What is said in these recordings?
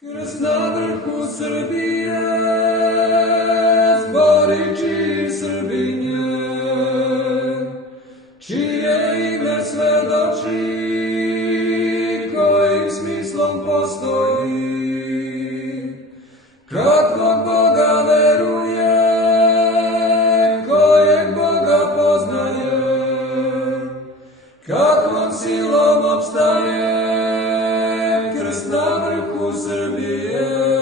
Krst na vrhu Srbije, zborići Srbinje, čije ime svedoči, kojim smislom postoji. Kakvog Boga veruje, kojeg Boga poznaje, kakvom silom opstaje krst na vrhu Srbije.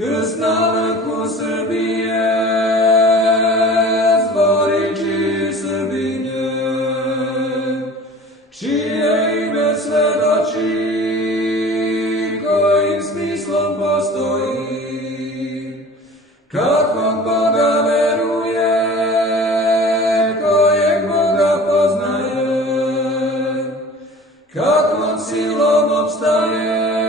Krst na vrhu Srbije, zborići Srbinje, čije ime svedoči, kojim smislom postoji. Kakvog Boga veruje, kojeg Boga poznaje, kakvom silom opstaje